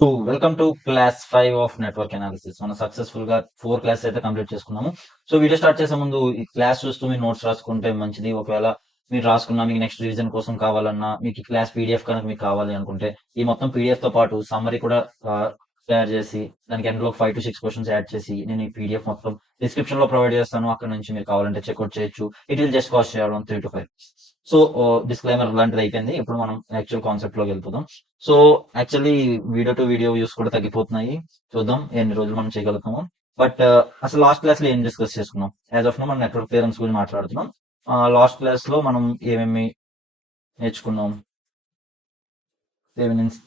So welcome to class 5 of network analysis. మనం successful గా 4 class అయితే కంప్లీట్ చేసుకున్నాము. సో వీడియో స్టార్ట్ చేసే ముందు ఈ క్లాస్ చూస్తూ మీరు నోట్స్ రాసుకుంటే మంచిది. ఒకవేళ మీరు రాసుకున్నా మీకు నెక్స్ట్ రివిజన్ కోసం కావాలన్నా, మీకు ఈ క్లాస్ పీడిఎఫ్ కనుక మీకు కావాలి అనుకుంటే, ఈ మొత్తం పీడిఎఫ్ తో పాటు సమ్మరీ కూడా తయారు చేసి దానికి ఎండ్లో 5 to 6 క్వశ్చన్స్ యాడ్ చేసి నేను ఈ పీడిఎఫ్ మొత్తం డిస్క్రిప్షన్ లో ప్రొవైడ్ చేస్తాను. అక్కడ నుంచి మీరు కావాలంటే చెక్అవుట్ చేయొచ్చు. It will just cost around 3 to 5. So disclaimer లాంటిది అయిపోయింది. ఇప్పుడు మనం యాక్చువల్ కాన్సెప్ట్ లోకి వెళ్ళిపోదాం. So actually video to video views కూడా తగ్గిపోతున్నాయి. చూద్దాం ఎన్ని రోజులు మనం చేయగలుగుతాము. బట్ అసలు లాస్ట్ క్లాస్ లో ఏం డిస్కస్ చేసుకున్నాం? యాజ్ ఆఫ్ నో మనం నెట్వర్క్ థియరమ్స్ గురించి మాట్లాడుతున్నాం. లాస్ట్ క్లాస్ లో మనం ఏమేమి నేర్చుకున్నాం? థెవెనిన్స్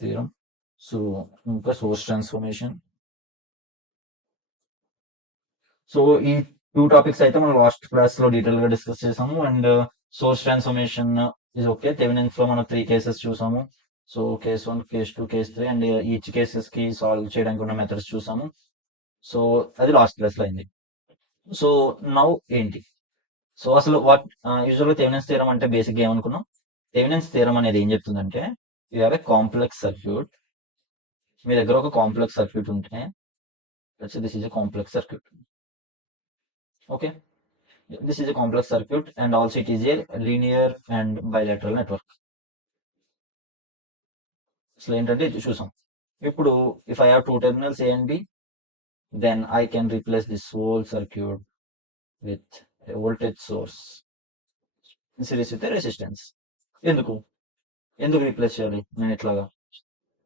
థియరం, సో ఇంకా సోర్స్ ట్రాన్స్ఫర్మేషన్. సో ఈ 2 టాపిక్స్ అయితే మనం లాస్ట్ క్లాస్ లో డీటెయిల్ గా డిస్కస్ చేసాము. And source transformation is okay. Thevenin's లో మనం 3 కేసెస్ చూసాము. So case 1, case 2, case 3 and each cases కి సాల్వ్ చేయడానికి ఉన్న మెథడ్స్ చూసాము. సో అది లాస్ట్ క్లాస్ లో అయింది. సో నౌ ఏంటి? సో అసలు యూజువల్ గా థెవెనిన్స్ థియరం అంటే బేసిక్ గా ఏమనుకున్నాం? థెవెనిన్స్ థియరం అనేది ఏం చెప్తుందంటే, you have a complex circuit. మీ దగ్గర ఒక కాంప్లెక్స్ సర్క్యూట్ ఉంటే, this is a complex circuit. Okay, this is a complex circuit and also it is a linear and bilateral network. అసలు ఏంటంటే ఇది చూసాం. ఇప్పుడు if I have 2 terminals A and B, then I can replace this whole circuit with a voltage source in series with a resistance. ఎందుకు ఎందుకు replace చేయాలి నేను ఇట్లాగా?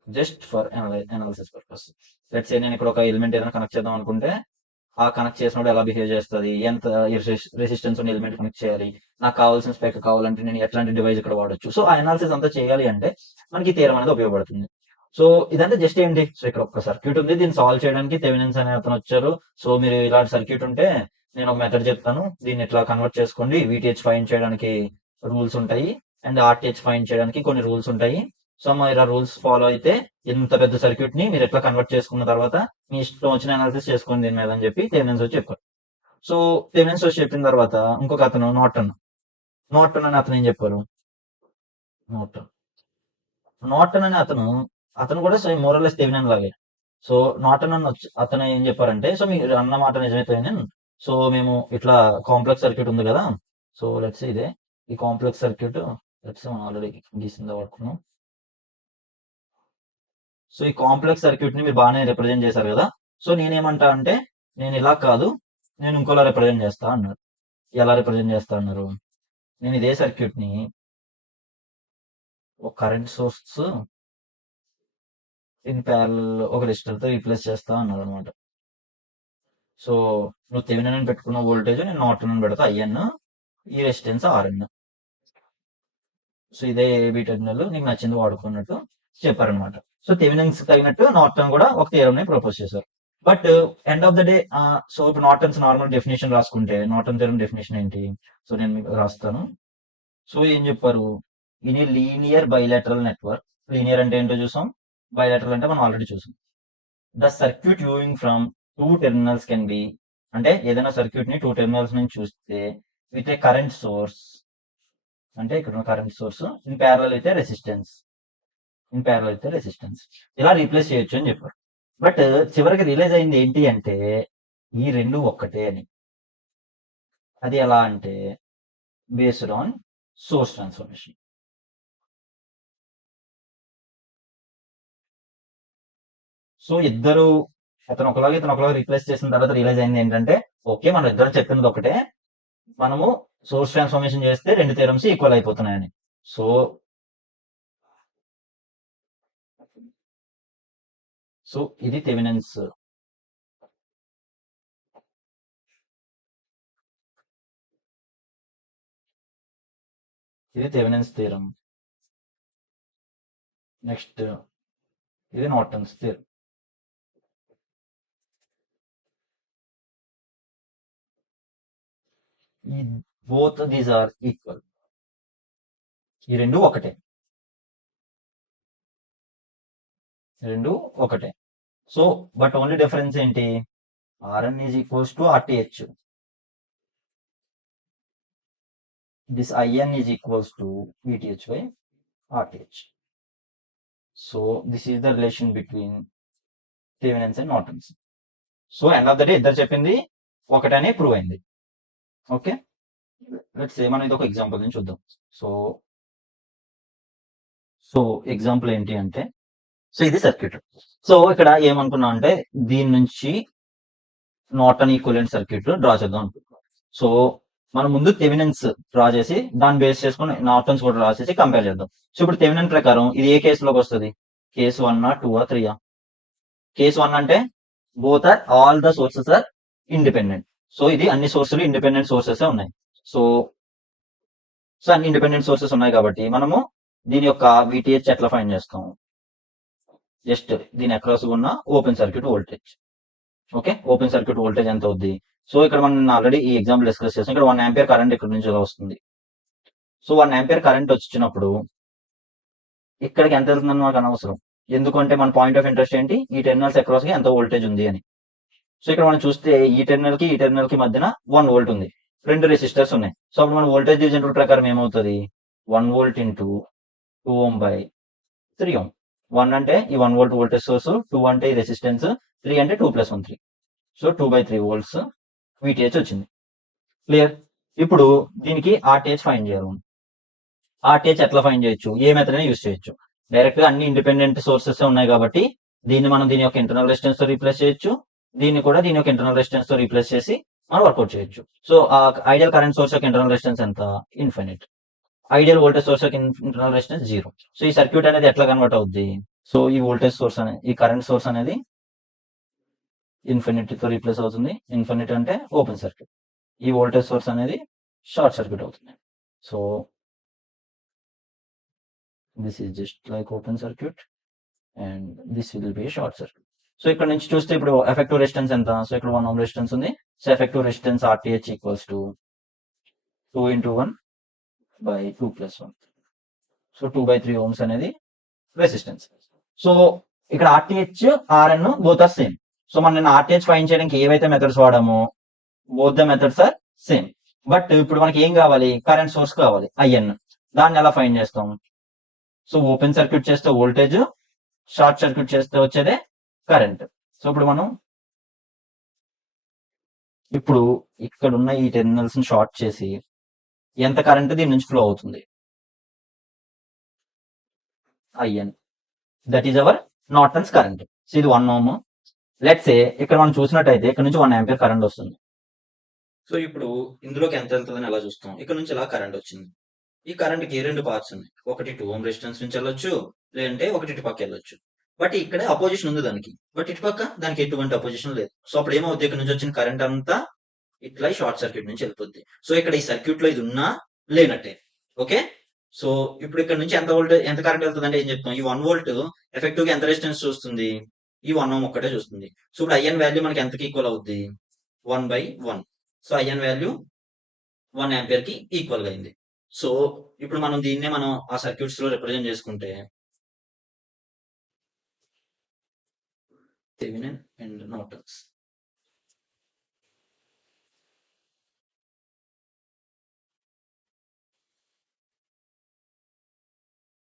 Just for analysis purpose. Let's say నేను ఇక్కడ ఒక ఎలిమెంట్ ఏదైనా connect చేద్దాం అనుకుంటే, ఆ కనెక్ట్ చేసినప్పుడు ఎలా బిహేవ్ చేస్తుంది, ఎంత రెసిస్టెన్స్ ఉన్న ఎలిమెంట్ కనెక్ట్ చేయాలి, నాకు కావాల్సిన స్పెక్ కావాలంటే నేను ఎట్లాంటి డివైస్ ఇక్కడ వాడొచ్చు. సో ఆ అనాలిసిస్ అంతా చేయాలి అంటే మనకి థియరం అనేది ఉపయోగపడుతుంది. సో ఇదంతా జస్ట్ ఏంటి? సో ఇక్కడ ఒక సర్క్యూట్ ఉంది, దీన్ని సాల్వ్ చేయడానికి థెవెనిన్స్ అనే అతను వచ్చారు. సో మీరు ఇలాంటి సర్క్యూట్ ఉంటే నేను ఒక మెథడ్ చెప్తాను, దీన్ని ఇట్లా కన్వర్ట్ చేసుకోండి. VTH ఫైండ్ చేయడానికి రూల్స్ ఉంటాయి అండ్ RTH ఫైండ్ చేయడానికి కొన్ని రూల్స్ ఉంటాయి. సో మీరు ఆ రూల్స్ ఫాలో అయితే ఇంత పెద్ద సర్క్యూట్ ని మీరు ఎట్లా కన్వర్ట్ చేసుకున్న తర్వాత మీ ఇష్టం వచ్చిన అనాలిసిస్ చేసుకోండి దీని మీద అని చెప్పి థెవెనిన్స్ వచ్చి చెప్పారు. సో థెవెనిన్స్ వచ్చి చెప్పిన తర్వాత ఇంకొక అతను నార్టన్ అని అతను ఏం చెప్పారు? నార్టన్ నార్టన్ అనే అతను కూడా సేమ్ మోరల్లెస్ థెవెనిన్ లాగే. సో నార్టన్ అని అతను ఏం చెప్పారంటే, సో మీరు అన్న మాట నిజమే థెవెనిన్. సో మేము ఇట్లా కాంప్లెక్స్ సర్క్యూట్ ఉంది కదా, సో లెట్స్ ఇదే ఈ కాంప్లెక్స్ సర్క్యూట్. లెట్స్ మనం ఆల్రెడీ గీసిందా వాడుకున్నాం. సో ఈ కాంప్లెక్స్ సర్క్యూట్ ని మీరు బాగానే రిప్రజెంట్ చేశారు కదా. సో నేనేమంటా అంటే, నేను ఇలా కాదు, నేను ఇంకోలా రిప్రజెంట్ చేస్తా అన్నారు. ఎలా రిప్రజెంట్ చేస్తా అన్నారు? నేను ఇదే సర్క్యూట్ ని ఒక కరెంట్ సోర్స్ ఇన్ ప్యారల్ ఒక రెసిస్టర్ తో రీప్లేస్ చేస్తా అన్నారు అనమాట. సో నువ్వు థెవెనిన్ అని పెట్టుకున్న వోల్టేజ్ నేను నార్టన్ అని పెడతా IN, ఈ రెసిస్టెన్స్ RN. సో ఇదే ఏబి టెర్మినల్, నీకు నచ్చింది వాడుకున్నట్టు చెప్పారనమాట. సో థెవెనిన్స్ తగినట్టు నార్టన్ కూడా ఒక థియరం ని ప్రపోజ్ చేశారు. But end of the day, so ఇప్పుడు నార్టన్స్ నార్మల్ డెఫినేషన్ రాసుకుంటే నార్టన్ థియరం డెఫినేషన్ ఏంటి? సో నేను మీకు రాస్తాను. సో ఏం చెప్పారు? In a linear bilateral network. Linear అంటే ఏంటో చూసాం, బైలాటరల్ అంటే మనం ఆల్రెడీ చూసాం. The circuit viewing from 2 terminals can be, అంటే ఏదైనా సర్క్యూట్ ని 2 టెర్మినల్స్ నుంచి చూస్తే విత్ ఏ కరెంట్ సోర్స్, అంటే ఇక్కడ ఉన్న కరెంట్ సోర్స్ ఇన్ ప్యారల్ అయితే రెసిస్టెన్స్ ఇలా రీప్లేస్ చేయొచ్చు అని చెప్పారు. బట్ చివరికి రియలైజ్ అయింది ఏంటి అంటే, ఈ రెండు ఒక్కటే అని. అది ఎలా అంటే, based on source transformation. So ఇద్దరు, ఇతను ఒకలాగా రీప్లేస్ చేసిన తర్వాత రియలైజ్ అయింది ఏంటంటే, ఓకే మనం ఇద్దరు చెప్పింది ఒకటే, మనము సోర్స్ ట్రాన్స్ఫర్మేషన్ చేస్తే రెండు థియరమ్స్ ఈక్వల్ అయిపోతున్నాయని. సో ఇది థెవెనిన్స్. ఇది థెవెనిన్స్ థియరం. నెక్స్ట్ ఇది Norton's theorem. Both these are equal. ఈ రెండు ఒకటే. సో బట్ ఓన్లీ డిఫరెన్స్ ఏంటి? RN is equals to RTH. This IN is equals to VTH by RTH. So this is the relation between Thevenin's and Norton's. So end of the day ఇద్దరు చెప్పింది ఒకటనే prove అయింది. Okay, let's say మనం ఇది ఒక example నుంచి చూద్దాం. So so example ఏంటి అంటే, సో ఇది సర్క్యూట్. సో ఇక్కడ ఏమనుకున్నాం అంటే దీని నుంచి నార్టన్ ఈక్వివలెంట్ సర్క్యూట్ డ్రా చేద్దాం అనుకుంటున్నాం. సో మనం ముందు థెవెనిన్స్ డ్రా చేసి దాన్ని బేస్ చేసుకుని నార్టన్స్ కూడా డ్రా చేసి కంపేర్ చేద్దాం. సో ఇప్పుడు థెవెనిన్ ప్రకారం ఇది ఏ కేసులోకి వస్తుంది? కేసు 1 2 3? కేసు 1 అంటే both are all the sources are independent. So ఇది అన్ని సోర్సులు ఇండిపెండెంట్ సోర్సెస్ ఉన్నాయి. సో సో అన్ని ఇండిపెండెంట్ సోర్సెస్ ఉన్నాయి కాబట్టి మనము దీని యొక్క VTH ఎట్లా ఫైండ్ చేస్తాం? జస్ట్ దీని అక్రాస్ ఉన్న open circuit voltage. Okay, open circuit voltage ఎంత అవుద్ది? సో ఇక్కడ మనం ఆల్రెడీ ఈ ఎగ్జాంపుల్ డిస్కస్ చేస్తాం. ఇక్కడ 1 ఆంపియర్ కరెంట్ ఇక్కడ నుంచి ఇలా వస్తుంది. సో 1 ఆంపియర్ కరెంట్ వచ్చినప్పుడు ఇక్కడికి ఎంత వెళ్తుందని మనకు అనవసరం, ఎందుకంటే మన పాయింట్ ఆఫ్ ఇంట్రెస్ట్ ఏంటి? ఈ టెర్మినల్స్ అక్రాస్ కి ఎంత వోల్టేజ్ ఉంది అని. సో ఇక్కడ మనం చూస్తే ఈ టెర్మినల్ కి మధ్యన 1 వోల్ట్ ఉంది, 2 రెసిస్టర్స్ ఉన్నాయి. సో అప్పుడు మన వోల్టేజ్ డివిజన్ రూల్ ప్రకారం ఏమవుతుంది? 1 వోల్ట్ ఇంటూ 2 ఓం బై 3 ఓం. 1 అంటే ఈ 1 వోల్ట్ వోల్టేజ్ సోర్స్, 2 అంటే ఈ రెసిస్టెన్స్, 3 అంటే 2 + 1 3. సో 2/3 వోల్ట్స్ VTH వచ్చింది. క్లియర్? ఇప్పుడు దీనికి RTH ఫైండ్ చేయాలి. RTH ఎట్లా ఫైండ్ చేయొచ్చు? ఏ మెథడ్ అయినా యూస్ చేయొచ్చు. డైరెక్ట్ గా అన్ని ఇండిపెండెంట్ సోర్సెస్ ఉన్నాయి కాబట్టి దీన్ని మనం దీని యొక్క ఇంటర్నల్ రెసిస్టెన్స్ తో రీప్లేస్ చేయొచ్చు, దీన్ని కూడా దీని యొక్క ఇంటర్నల్ రెసిస్టెన్స్ తో రీప్లేస్ చేసి మనం వర్కౌట్ చేయొచ్చు. సో ఆ ఐడియల్ కరెంట్ సోర్స్ యొక్క ఇంటర్నల్ రెసిస్టెన్స్ ఎంత? ఇన్ఫినిట్. ఐడియల్ వోల్టేజ్ సోర్స్ యొక్క ఇంటర్నల్ రెసిస్టెన్స్ 0. సో ఈ సర్క్యూట్ అనేది ఎట్లా కన్వర్ట్ అవుద్ది? సో ఈ వోల్టేజ్ సోర్స్ అనేది, ఈ కరెంట్ సోర్స్ అనేది ఇన్ఫినిటీతో రీప్లేస్ అవుతుంది. ఇన్ఫినిటీ అంటే ఓపెన్ సర్క్యూట్. ఈ వోల్టేజ్ సోర్స్ అనేది షార్ట్ సర్క్యూట్ అవుతుంది. So this is just like open circuit and this will be short circuit. So ఇక్కడ నుంచి చూస్తే ఇప్పుడు ఎఫెక్టివ్ రెసిస్టెన్స్ ఎంత? సో ఇక్కడ 1 ఓం రెసిస్టెన్స్ ఉంది. So effective resistance RTH equals to 2 × 1 / 2 + 1. So 2/3 ohms అనేది రెసిస్టెన్స్. సో ఇక్కడ RTH RN both are same. So మనం నిన్న RTH ఫైండ్ చేయడానికి ఏవైతే మెథడ్స్ వాడామో both the methods are same. But ఇప్పుడు మనకి ఏం కావాలి? కరెంట్ సోర్స్ కావాలి, IN. దాన్ని ఎలా ఫైండ్ చేస్తాం? సో ఓపెన్ సర్క్యూట్ చేస్తే వోల్టేజ్, షార్ట్ సర్క్యూట్ చేస్తే వచ్చేదే కరెంట్. సో ఇప్పుడు ఇక్కడ ఉన్న ఈ టెర్మినల్స్ ని షార్ట్ చేసి ఎంత కరెంట్ దీని నుంచి ఫ్లో అవుతుంది? IN. That is our Norton's current. So ఇది 1 ఓమ్. లెట్స్ సే ఇక్కడ మనం చూసినట్టయితే ఇక్కడ నుంచి 1 ఆంపియర్ కరెంట్ వస్తుంది. సో ఇప్పుడు ఇందులోకి ఎంత వెళ్తుందని ఎలా చూస్తాం? ఇక్కడ నుంచి ఇలా కరెంట్ వచ్చింది. ఈ కరెంట్ కి 2 పార్ట్స్ ఉన్నాయి. ఒకటి 2 ఓం రెసిస్టెన్స్ నుంచి వెళ్ళొచ్చు, లేదంటే ఒకటి ఇటు పక్క వెళ్ళొచ్చు. బట్ ఇక్కడ అపోజిషన్ ఉంది దానికి, బట్ ఇటు పక్క దానికి ఎటువంటి అపోజిషన్ లేదు. సో అప్పుడు ఏమవుతుంది? ఇక్కడ నుంచి వచ్చిన కరెంట్ అంతా ఇట్లా షార్ట్ సర్క్యూట్ నుంచి వెళ్ళిపోద్ది. సో ఇక్కడ ఈ సర్క్యూట్ లో ఇది ఉన్నా లేనట్టే. ఓకే, సో ఇప్పుడు ఇక్కడ నుంచి ఎంత వోల్ట్, ఎంత కరెంట్ వెళ్తుంది అంటే ఏం చెప్తాం? ఈ 1 వోల్ట్ ఎఫెక్టివ్ గా ఎంత రెసిస్టెన్స్ చూస్తుంది? ఈ 1 ఓం ఒక్కటే చూస్తుంది. సో ఇప్పుడు IN వాల్యూ మనకి ఎంతకి ఈక్వల్ అవుద్ది? 1/1. సో IN వాల్యూ 1 ఆంపియర్ కి ఈక్వల్ గా అయింది. సో ఇప్పుడు మనం దీన్నే మనం ఆ సర్క్యూట్స్ లో రిప్రజెంట్ చేసుకుంటే థెవెనిన్ అండ్ నార్టన్స్.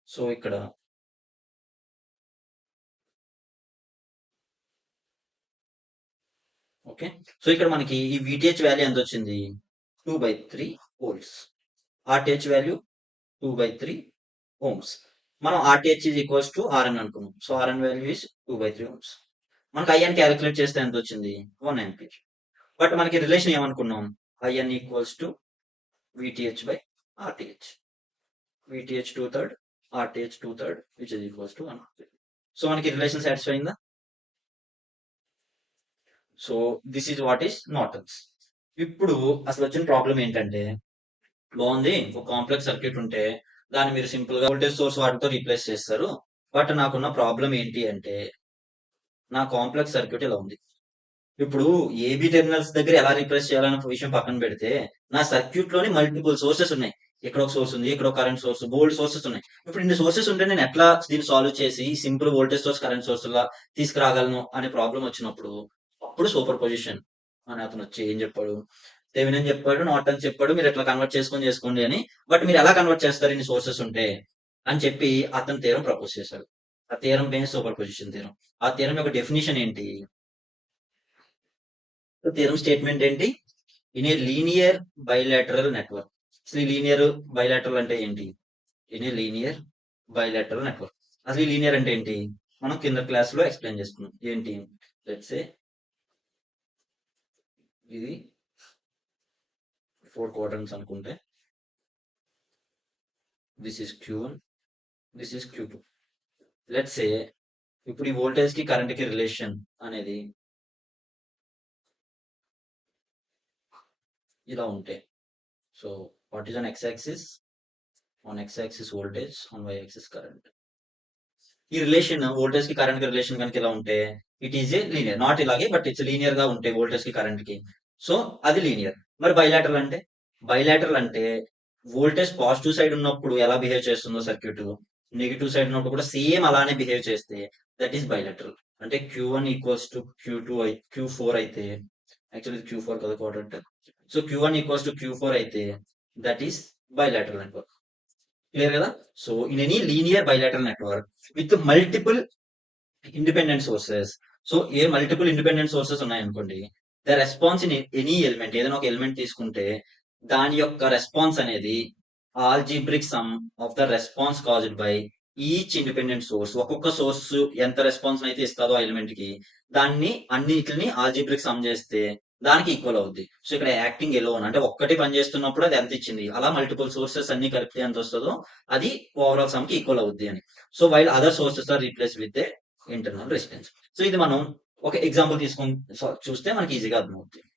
సో ఇక్కడ ఓకే, సో ఇక్కడ మనకి ఈ VTH వాల్యూ ఎంత వచ్చింది? 2/3 వోల్ట్స్. RTH value 2/3 ohms. మనం RTH is equals to RN అనుకున్నాం. So RN value is 2/3 ohms. మనకి IN క్యాలిక్యులేట్ చేస్తే ఎంత వచ్చింది? 1 ఆంపియర్. బట్ మనకి రిలేషన్ ఏమనుకున్నాం? IN equals to VTH/RTH. VTH 2/3, RTH 2/3, which is equals to 1 ampere. So మనకి relation satisfy అయిందా? So this is what is Norton's. ఇప్పుడు అసలు వచ్చిన ప్రాబ్లం ఏంటంటే, బాగుంది ఒక కాంప్లెక్స్ సర్క్యూట్ ఉంటే దాన్ని మీరు సింపుల్ గా వోల్టేజ్ సోర్స్ వాటితో రీప్లేస్ చేస్తారు. బట్ నాకున్న ప్రాబ్లం ఏంటి అంటే, నా కాంప్లెక్స్ సర్క్యూట్ ఇలా ఉంది. ఇప్పుడు AB టెర్మినల్స్ దగ్గర ఎలా రీప్లేస్ చేయాలన్న విషయం పక్కన పెడితే, నా సర్క్యూట్ లోని మల్టిపుల్ సోర్సెస్ ఉన్నాయి. ఇక్కడ ఒక సోర్స్ ఉంది, ఇక్కడ ఒక కరెంట్ సోర్స్, బోల్డ్ సోర్సెస్ ఉన్నాయి. ఇప్పుడు ఇన్ని సోర్సెస్ ఉంటే నేను ఎట్లా దీన్ని సాల్వ్ చేసి simple voltage source, current source లా తీసుకురాగలను అనే ప్రాబ్లం వచ్చినప్పుడు, అప్పుడు సూపర్ పొజిషన్ అని అతను వచ్చి ఏం చెప్పాడు? థెవెనిన్ చెప్పాడు, నార్టన్ చెప్పాడు, మీరు ఎట్లా కన్వర్ట్ చేసుకోండి అని. బట్ మీరు ఎలా కన్వర్ట్ చేస్తారు ఇన్ని సోర్సెస్ ఉంటే అని చెప్పి అతను థియరం ప్రపోజ్ చేశాడు. ఆ థీరం పేరు సూపర్ పొజిషన్ థీరం. ఆ థీరం యొక్క డెఫినేషన్ ఏంటి? థీరం స్టేట్మెంట్ ఏంటి? In a linear bilateral network. అసలు లీనియర్ బైలాటరల్ అంటే ఏంటి? In a linear bilateral network. అసలు లీనియర్ అంటే ఏంటి? మనం కింద క్లాస్ లో ఎక్స్ప్లెయిన్ చేసుకున్నాం. ఏంటి? లెట్స్ సే ఇది 4 క్వాడ్రంట్స్ అనుకుంటే this is Q1, this is Q2. Let's say ఇప్పుడు ఈ వోల్టేజ్ కి కరెంట్ కి రిలేషన్ అనేది ఇలా ఉంటే, so what is on X axis? On X axis voltage, on Y axis current. ఈ రిలేషన్ వోల్టేజ్ కి కరెంట్ కి రిలేషన్ కనుక ఇలా ఉంటే it is a linear. Not ఇలాగే, బట్ ఇట్స్ లీనియర్ గా ఉంటే వోల్టేజ్ కి కరెంట్ కి, సో అది లీనియర్. మరి బైలాటరల్ అంటే? బైలాటరల్ అంటే వోల్టేజ్ పాజిటివ్ సైడ్ ఉన్నప్పుడు ఎలా బిహేవ్ చేస్తుందో సర్క్యూట్, నెగిటివ్ సైడ్ ఉన్నప్పుడు కూడా సేమ్ అలానే బిహేవ్ చేస్తే దట్ ఈస్ బైలాటరల్. అంటే Q1 equals to Q2 Q4 అయితే, యాక్చువల్లీ Q4 కదా quadrant, so Q1 equals to Q4 అయితే that is bilateral network. Clear కదా? So in any linear bilateral network with multiple independent sources, so a multiple independent sources ఉన్నాయనుకోండి, the response in any element, ఏదైనా ఒక element తీసుకుంటే దాని యొక్క response అనేది algebraic sum of the response caused by each independent source. ఒక్కొక్క source ఎంత response అయితే ఇస్తుందో ఆ ఎలిమెంట్ కి, దాన్ని అన్నిటిని ఆల్జీబ్రిక్ సమ్ చేస్తే దానికి ఈక్వల్ అవుద్ది. సో ఇక్కడ యాక్టింగ్ ఎలోన్ అంటే ఒక్కటి పని చేస్తున్నప్పుడు అది ఎంత ఇచ్చింది, అలా మల్టిపుల్ సోర్సెస్ అన్ని కలిపితే ఎంత వస్తుందో అది ఓవరాల్ సమ్ కి ఈక్వల్ అవుద్ది అని. So while other sources are replace with internal resistance. So ఇది మనం ఒక ఎగ్జాంపుల్ తీసుకొని చూస్తే మనకి ఈజీగా అర్థమవుతుంది.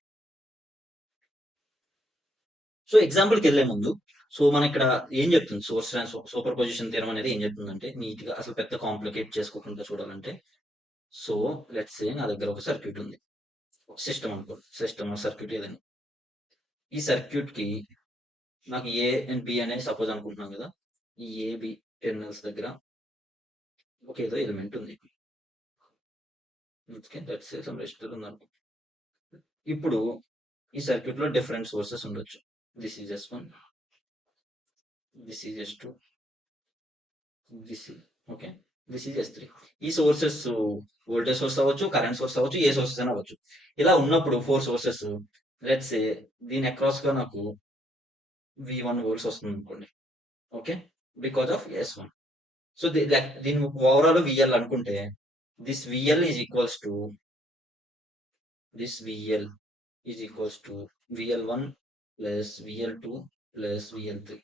సో ఎగ్జాంపుల్ కి వెళ్లే ముందు, సో మన ఇక్కడ ఏం చెప్తుంది సోర్స్ సూపర్ పొజిషన్ థియరం అనేది ఏం చెప్తుందంటే, నీట్ గా అసలు పెద్ద కాంప్లికేట్ చేసుకోకుండా చూడాలంటే, సో లెట్స్ సే నా దగ్గర ఒక సర్క్యూట్ ఉంది, సిస్టమ్ అనుకో, సిస్టమ్ సర్క్యూట్ ఏదైనా. ఈ సర్క్యూట్ కి నాకు ఏ అండ్ బి అనేది సపోజ్ అనుకుంటున్నాం కదా, ఈ ఏబి టెర్మినల్స్ దగ్గర ఒక ఏదో ఎలిమెంట్ ఉంది. లెట్స్ సే సమ్ రెసిస్టర్ ఉంది అనుకో. ఇప్పుడు ఈ సర్క్యూట్ లో డిఫరెంట్ సోర్సెస్ ఉండొచ్చు. This is S1, this is S2, this okay, this is S3. ఈ సోర్సెస్ వోల్టేజ్ సోర్స్ అవ్వచ్చు, కరెంట్ సోర్స్ అవ్వచ్చు, ఏ సోర్సెస్ అయినా అవ్వచ్చు. ఇలా ఉన్నప్పుడు 4 సోర్సెస్, లెట్స్ సే దీని అక్రాస్ గా నాకు V1 వోల్ట్స్ వస్తుంది అనుకోండి. Okay, because of S1. So దీని ఓవరాల్ VL అనుకుంటే, this VL is equals to this VL is equals to VL1 plus VL2 plus VL3.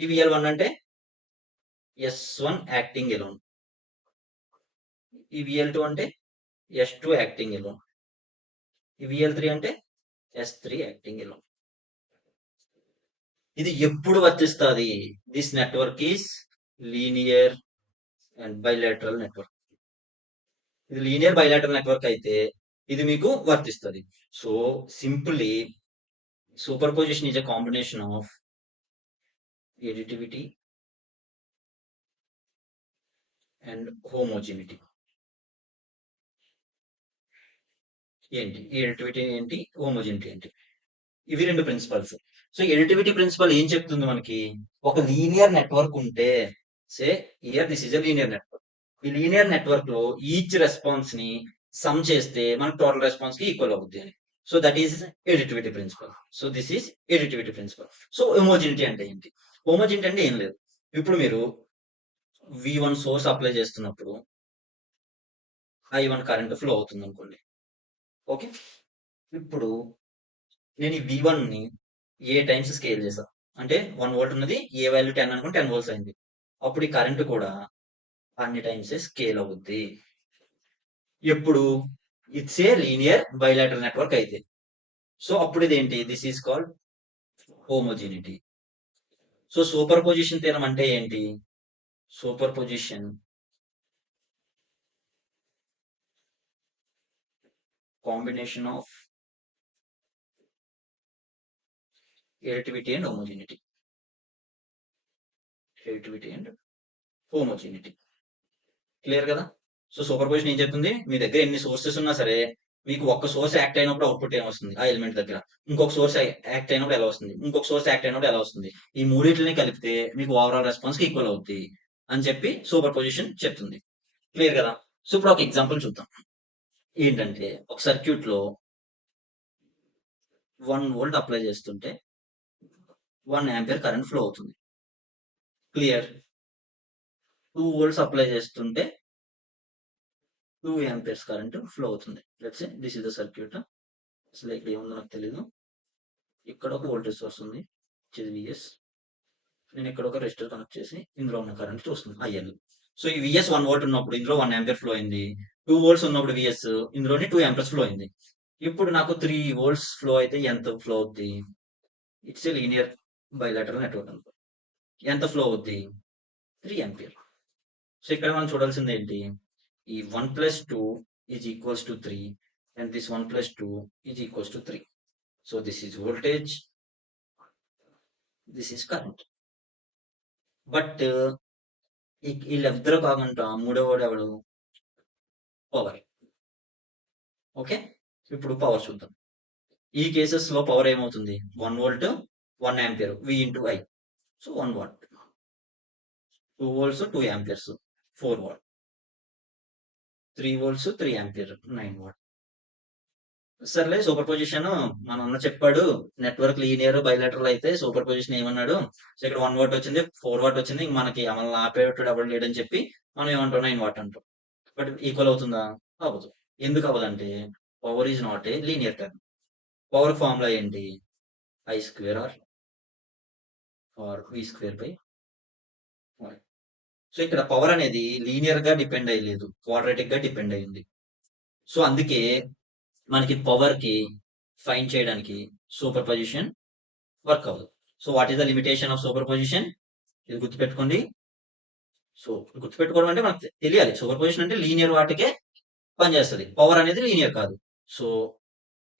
ఈ VL1 అంటే S1 యాక్టింగ్ ఎలోన్, ఈ VL2 అంటే S2 యాక్టింగ్ ఎలోన్, ఈ VL3 అంటే S3 acting alone. ఇది ఎప్పుడు వర్తిస్తుంది? This network is linear and bilateral network. ఇది లీనియర్ బైలాటరల్ నెట్వర్క్ అయితే ఇది మీకు వర్తిస్తుంది. So simply super position is a combination of additivity and homogeneity. ఏంటి ఎడిటివిటీ ఏంటి, హోమోజెనిటీ ఏంటి? ఇవి రెండు ప్రిన్సిపల్స్. సో ఎడిటివిటీ ప్రిన్సిపల్ ఏం చెప్తుంది మనకి? ఒక లీనియర్ నెట్వర్క్ ఉంటే, say here this is a linear network. ఈ లీనియర్ నెట్వర్క్ లో ఈచ్ రెస్పాన్స్ ని సమ్ చేస్తే మనకు టోటల్ రెస్పాన్స్ కి ఈక్వల్ అవుతుంది అని. So that is additivity principle. So this is additivity principle. So homogeneity అంటే ఏంటి? హోమోజెనిటీ అంటే ఏం లేదు. ఇప్పుడు మీరు V1 సోర్స్ అప్లై చేస్తున్నప్పుడు I1 కరెంట్ ఫ్లో అవుతుంది అనుకోండి. ఓకే, ఇప్పుడు నేను ఈ V1 ని ఏ టైమ్స్ స్కేల్ చేసా అంటే 1 వోల్ట్ ఉన్నది, ఏ వాల్యూ 10 అనుకుంటే 10 వోల్ట్స్ అయింది. అప్పుడు ఈ కరెంట్ కూడా అన్ని టైమ్స్ స్కేల్ అవుద్ది. ఎప్పుడు it's a linear bilateral network అయితే. సో అప్పుడు ఇదేంటి? This is called హోమోజెనిటీ. So super position theorem అంటే ఏంటి? Super position combination of additivity and homogeneity. additivity and homogeneity. Clear కదా? సో సూపర్ పొజిషన్ ఏం చెప్తుంది? మీ దగ్గర ఎన్ని సోర్సెస్ ఉన్నా సరే, మీకు ఒక్క సోర్స్ యాక్ట్ అయినప్పుడు అవుట్పుట్ ఏమొస్తుంది ఆ ఎలిమెంట్ దగ్గర, ఇంకొక సోర్స్ యాక్ట్ అయినప్పుడు ఎలా వస్తుంది, ఇంకొక సోర్స్ యాక్ట్ అయినప్పుడు ఎలా వస్తుంది, ఈ మూడింటిని కలిపితే మీకు ఓవరాల్ రెస్పాన్స్ కి ఈక్వల్ అవుతుంది అని చెప్పి సూపర్ పొజిషన్ చెప్తుంది. క్లియర్ కదా? సో ఇప్పుడు ఒక ఎగ్జాంపుల్ చూద్దాం. ఏంటంటే ఒక సర్క్యూట్ లో 1 వోల్ట్ అప్లై చేస్తుంటే 1 ఆంపియర్ కరెంట్ ఫ్లో అవుతుంది. క్లియర్. 2 వోల్ట్స్ అప్లై చేస్తుంటే 2 ఆంపియర్స్ కరెంట్ ఫ్లో అవుతుంది. Let's say this is the circuit. అసలు ఇక్కడ ఏముందో నాకు తెలీదు. ఇక్కడ ఒక వోల్టేజ్ సోర్స్ ఉంది, which is Vs. నేను ఇక్కడ ఒక రెసిస్టర్ కనెక్ట్ చేసి ఇందులో ఉన్న కరెంట్ చూస్తుంది IL. సో ఈ Vs 1 వోల్ట్ ఉన్నప్పుడు ఇందులో 1 ఆంపియర్ ఫ్లో అయింది. 2 వోల్ట్స్ ఉన్నప్పుడు Vs ఇందులోని 2 ఆంపియర్స్ ఫ్లో అయింది. ఇప్పుడు నాకు 3 వోల్ట్స్ ఫ్లో అయితే ఎంత ఫ్లో అవుద్ది? It's a linear bilateral network అనుకో. ఎంత ఫ్లో అవుద్ది? 3 ఆంపియర్. సో ఇక్కడ మనం చూడాల్సింది ఏంటి? ఈ 1 plus 2 is equals to 3 and this 1 plus 2 is equals to 3. So this is voltage, this is current. But వీళ్ళిద్దరూ కాకుండా మూడోవాడు ఎవడు? పవర్. ఓకే, ఇప్పుడు పవర్ చూద్దాం. ఈ కేసెస్ లో పవర్ ఏమవుతుంది? 1 volt 1 ampere V into I. So 1 watt. 2 volts 2 amperes 4 watt. 3 volts 3 ampere 9 watt. సర్లే, superposition మన అన్న చెప్పాడు, నెట్వర్క్ లీనియర్ బైలాటరల్ అయితే సూపర్ పొజిషన్ ఏమన్నాడు? సో ఇక్కడ 1 వాట్ వచ్చింది, 4 వాట్ వచ్చింది, ఇంక మనకి అమలు ఆపేటప్పుడు ఎవరు లేడని చెప్పి మనం ఏమంటాం? 9 వాట్ అంటాం. బట్ ఈక్వల్ అవుతుందా? అవ్వదు. ఎందుకు అవ్వదంటే power is not a linear term. Power formula ఏంటి? I square R V square by Y. So ఇక్కడ పవర్ అనేది లీనియర్ గా డిపెండ్ అయ్యలేదు, క్వాడ్రాటిక్ గా డిపెండ్ అయ్యింది. సో అందుకే మనకి పవర్ కి ఫైండ్ చేయడానికి సూపర్ పొజిషన్ వర్క్ అవ్వదు. So what is the limitation of superposition? ఇది గుర్తుపెట్టుకోండి. సో గుర్తుపెట్టుకోవడం అంటే మనకు తెలియాలి, సూపర్ పొజిషన్ అంటే లీనియర్ వాటికే పనిచేస్తుంది, పవర్ అనేది లీనియర్ కాదు. So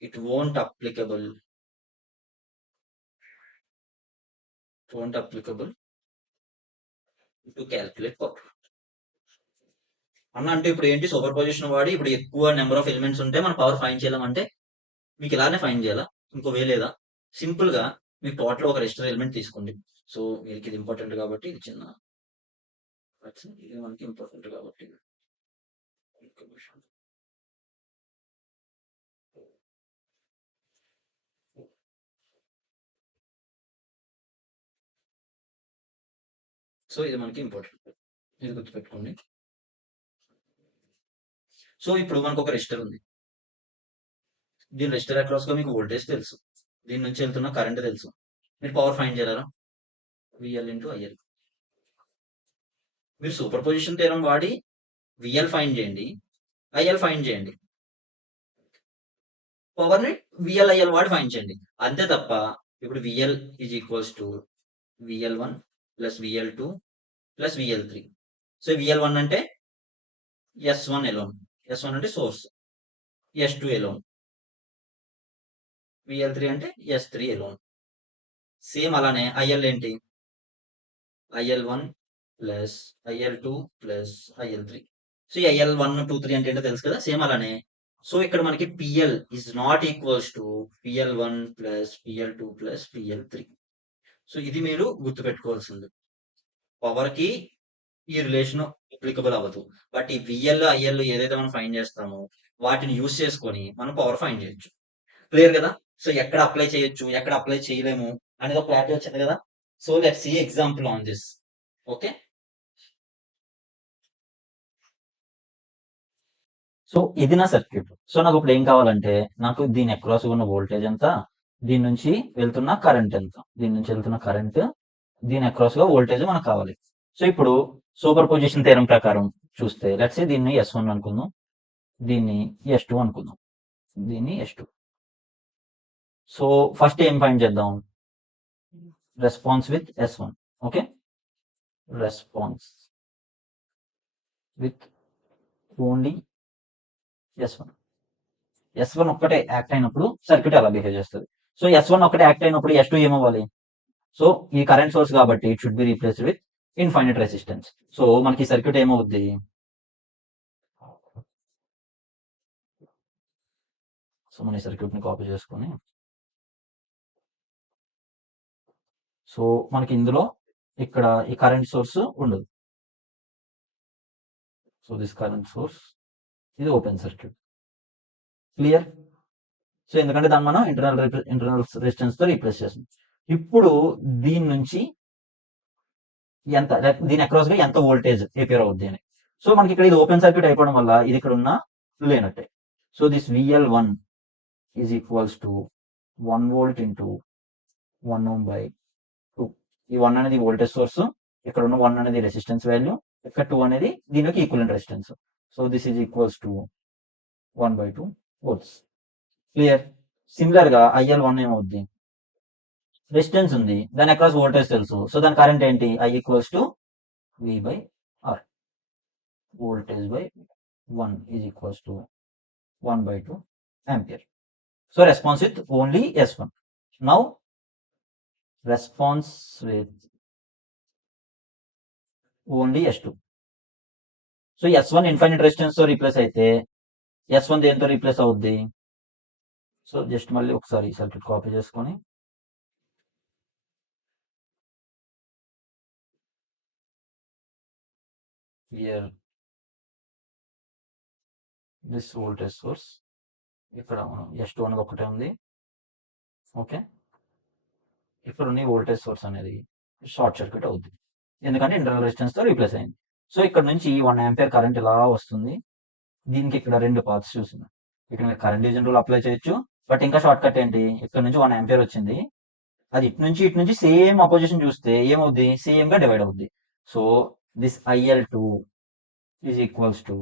it won't applicable to calculate power. అన్న అంటే ఇప్పుడు ఏంటి? సూపర్ పొజిషన్ వాడి ఇప్పుడు ఎక్కువ నెంబర్ ఆఫ్ ఎలిమెంట్స్ ఉంటే మనం పవర్ ఫైండ్ చేయాలంటే మీకు ఇలానే ఫైండ్ చేయాలా? ఇంకో వే లేదా? సింపుల్ గా మీకు టోటల్ ఒక రెజిస్టర్ ఎలిమెంట్ తీసుకోండి. సో వీరికి ఇది ఇంపార్టెంట్ కాబట్టి ఇది చిన్న, ఇది మనకి ఇంపార్టెంట్ కాబట్టి సో ఇది మనకి ఇంపార్టెంట్, ఇది గుర్తుపెట్టుకోండి. సో ఇప్పుడు మనకు ఒక రెజిస్టర్ ఉంది. దీని రెజిస్టర్ అక్రాస్ గా మీకు వోల్టేజ్ తెలుసు, దీని నుంచి వెళ్తున్న కరెంట్ తెలుసు. మీరు పవర్ ఫైండ్ చేయాలా? V L into I L. మీరు సూపర్ పొజిషన్ థీరం వాడి విఎల్ ఫైండ్ చేయండి, ఐఎల్ ఫైండ్ చేయండి. పవర్ ని విఎల్ ఐఎల్ వాడి ఫైండ్ చేయండి, అంతే తప్ప ఇప్పుడు V L is equals to V L one plus V L two plus విఎల్3. సో విఎల్1 అంటే S1 ఎలోన్, S1 అంటే సోర్స్, S2 ఎలోన్, విఎల్3 అంటే S3 ఎలోన్. సేమ్ అలానే ఐఎల్ ఏంటి? IL1 plus IL2 plus IL3. So ఈ IL1 2 3 అంటే ఏంటో తెలుసు కదా, సేమ్ అలానే. సో ఇక్కడ మనకి PL is not equals to PL1 plus PL2 plus PL3. So ఇది మీరు గుర్తుపెట్టుకోవాల్సింది. పవర్ కి ఈ రిలేషన్ అప్లికబుల్ అవ్వదు, బట్ ఈ విఎల్ ఐఎల్ ఏదైతే మనం ఫైండ్ చేస్తామో వాటిని యూస్ చేసుకొని మనం పవర్ ఫైండ్ చేయొచ్చు. క్లియర్ కదా? సో ఎక్కడ అప్లై చేయొచ్చు, ఎక్కడ అప్లై చేయలేము అనేది ఒక క్లారిటీ వచ్చింది కదా. So let's see example on this. Okay, so ఇది నా సర్క్యూట్. సో నాకు ఇప్పుడు ఏం కావాలంటే, నాకు దీని అక్రాస్ ఉన్న వోల్టేజ్ ఎంత, దీని నుంచి వెళ్తున్న కరెంట్ ఎంత, దీని నుంచి వెళ్తున్న కరెంట్, దీని అక్రాస్ గా వోల్టేజ్ మనకు కావాలి. సో ఇప్పుడు సూపర్ పొజిషన్ థీరం ప్రకారం చూస్తే లెట్స్ సే దీన్ని S1 అనుకుందాం, దీన్ని S2 అనుకుందాం, దీన్ని S2. సో ఫస్ట్ ఏం ఫైండ్ చేద్దాం? Response with S1. Okay, response with only S1 ఒక్కటే యాక్ట్ అయినప్పుడు సర్క్యూట్ ఎలా బిహేవ్ చేస్తుంది? సో S1 ఒక్కటే యాక్ట్ అయినప్పుడు S2 ఏమవ్వాలి? సో ఈ కరెంట్ సోర్స్ కాబట్టి it should be replaced with infinite resistance. So మనకి సర్క్యూట్ ఏమవుద్ది? సో మన సర్క్యూట్ ని కాపీ చేసుకొని, సో మనకి ఇందులో ఇక్కడ ఈ కరెంట్ సోర్స్ ఉండదు. సో దిస్ కరెంట్ సోర్స్ ఇది ఓపెన్ సర్క్యూట్. క్లియర్? సో ఎందుకంటే దాన్ని మనం ఇంటర్నల్ రెసిస్టెన్స్ తో రీప్లేస్ చేస్తాం. ఇప్పుడు దీని నుంచి ఎంత దీని అక్రాస్ గా ఎంత వోల్టేజ్ ఏపీఆర్ అవుద్ది అని. సో మనకి ఇక్కడ ఇది ఓపెన్ సర్క్యూట్ అయిపోవడం వల్ల ఇది ఇక్కడ ఉన్న లేనట్టే. So this VL1 is equals to 1 volt into 1 ohm by 2. ఈ 1 అనేది వోల్టేజ్ సోర్స్, ఇక్కడ ఉన్న 1 అనేది రెసిస్టెన్స్ వాల్యూ, ఇక్కడ 2 అనేది దీనికి equivalent resistance. So this is equals to 1/2 volts. Clear? Similar గా IL1 ఏమవుద్ది, రెసిస్టెన్స్ ఉంది, దాని అక్రాస్ వోల్టేజ్ తెలుసు, సో దాని కరెంట్ ఏంటి, I equals to V/R. Voltage by 1 is equals to 1/2 ampere. So response with only S1. Now response with only S2. So S1 infinite resistance తో replace అయితే S1 దేంతో replace అవుద్ది. So just మళ్ళీ ఒకసారి circuit copy చేసుకొని here this voltage source, ఇక్కడ S2 అనేది ఒకటే ఉంది. ఓకే, ఇక్కడ ఉన్న వోల్టేజ్ సోర్స్ అనేది షార్ట్ సర్క్యూట్ అవుద్ది, ఎందుకంటే ఇంటర్నల్ రెసిస్టెన్స్ తో రీప్లేస్ అయింది. సో ఇక్కడ నుంచి 1 ఆంపియర్ కరెంట్ ఇలా వస్తుంది. దీనికి ఇక్కడ 2 పాత్స్ చూస్తున్నాం. ఇక్కడ మీరు కరెంట్ డివిజన్ రూల్ అప్లై చేయొచ్చు, బట్ ఇంకా షార్ట్ కట్ ఏంటి, ఇక్కడ నుంచి 1 ఆంపియర్ వచ్చింది, అది ఇటు నుంచి సేమ్ అపోజిషన్ చూస్తే ఏమవుద్ది, సేమ్ గా డివైడ్ అవుద్ది. So this IL2 is equals to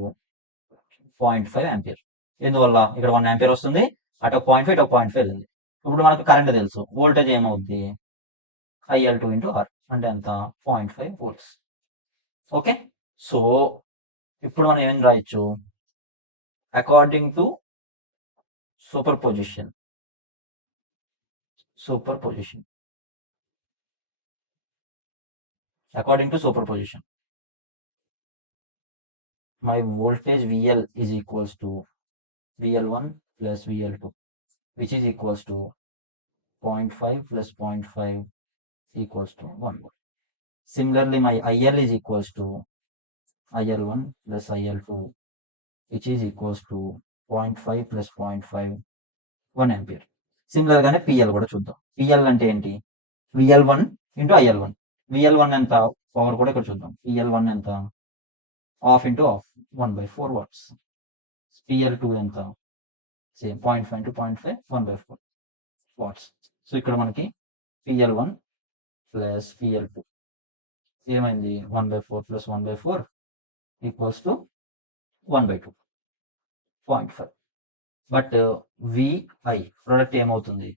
0.5 ampere. ఎందువల్ల ఇక్కడ 1 ఆంపియర్ వస్తుంది, అటు 0.5 ఇటు 0.5 వెళ్ళింది. ఇప్పుడు మనకు కరెంట్ తెలుసు, వోల్టేజ్ ఏమవుద్ది, IL2 ఇంటూ R అంటే ఎంత, 0.5 volts. ఓకే, సో ఇప్పుడు మనం ఏమేమి రాయొచ్చు, according to super position according to superposition, my voltage VL is equals to VL1 plus VL2, which is equals to 0.5 plus 0.5 equals to 1 volt. Similarly, my IL is equals to IL1 plus IL2, which is equals to 0.5 plus 0.5 1 ampere. Similar గానే PL కూడా చూద్దాం. PL అంటే ఏంటి, VL1 into IL1. VL1 ఎంత, power కూడా ఇక్కడ చూద్దాం. PL1 ఎంత, half into half 1/4 watts. PL2 ఎంత, సేమ్ 0.5 ఇంటూ 0.5 1/4 watts. సో ఇక్కడ మనకి PL1 ప్లస్ PL2 ఏమైంది, 1/4 plus 1/4 equals to 1/2 0.5. But VI product ఏమవుతుంది,